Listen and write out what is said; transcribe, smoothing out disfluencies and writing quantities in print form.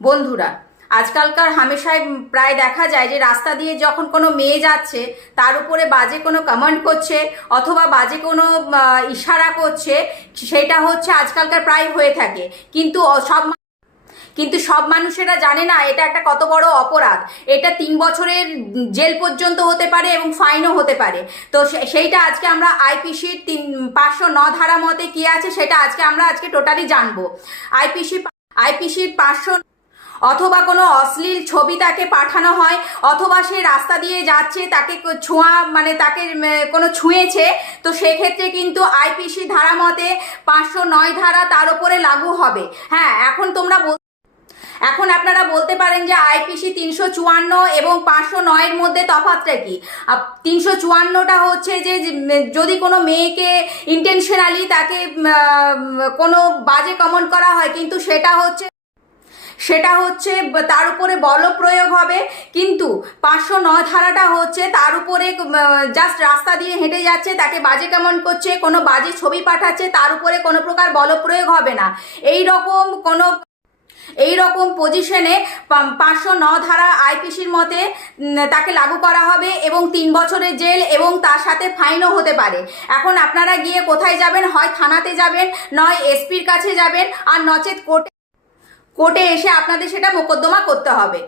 বন্ধুরা, আজকালকার হামেশাই প্রায় দেখা যায় যে রাস্তা দিয়ে যখন কোনো মেয়ে যাচ্ছে তার উপরে বাজে কোনো কমেন্ট করছে অথবা বাজে কোনো ইশারা করছে, সেটা হচ্ছে আজকালকার প্রায় হয়ে থাকে। কিন্তু সব মানুষেরা জানে না এটা একটা কত বড় অপরাধ। এটা 3 বছরের জেল পর্যন্ত হতে পারে এবং ফাইনও হতে পারে। তো সেইটা আজকে আমরা আইপিসির 509 ধারা মতে কি আছে সেটা আজকে টোটালি জানবো। আইপিসির 500 অথবা কোনো অশ্লীল ছবি তাকে পাঠানো হয় অথবা সে রাস্তা দিয়ে যাচ্ছে, তাকে ছোঁয়া মানে তাকে কোনো ছুঁয়েছে, তো সেক্ষেত্রে কিন্তু আইপিসি ধারা মতে 509 ধারা তার উপরে লাগু হবে। হ্যাঁ, এখন আপনারা বলতে পারেন যে আইপিসি 354 এবং 509-এর মধ্যে তফাৎটা কি। 354টা হচ্ছে যে যদি কোনো মেয়েকে ইন্টেনশনালি তাকে কোনো বাজে কমেন্ট করা হয়, কিন্তু সেটা হচ্ছে তার উপরে বল প্রয়োগ হবে। কিন্তু 509 ধারাটা হচ্ছে তার উপরে জাস্ট রাস্তা দিয়ে হেঁটে যাচ্ছে, তাকে বাজে কমেন্ট করছে, কোনো বাজে ছবি পাঠাচ্ছে, তার উপরে কোনো প্রকার বল প্রয়োগ হবে না। এই রকম পজিশনে 509 ধারা আইপিসির মতে তাকে লাগু করা হবে এবং 3 বছরের জেল এবং তার সাথে ফাইনও হতে পারে। এখন আপনারা গিয়ে কোথায় যাবেন? হয় থানাতে যাবেন, নয় এসপির কাছে যাবেন, আর নচেত কোর্টে এসে আপনাদের সেটা মোকদ্দমা করতে হবে।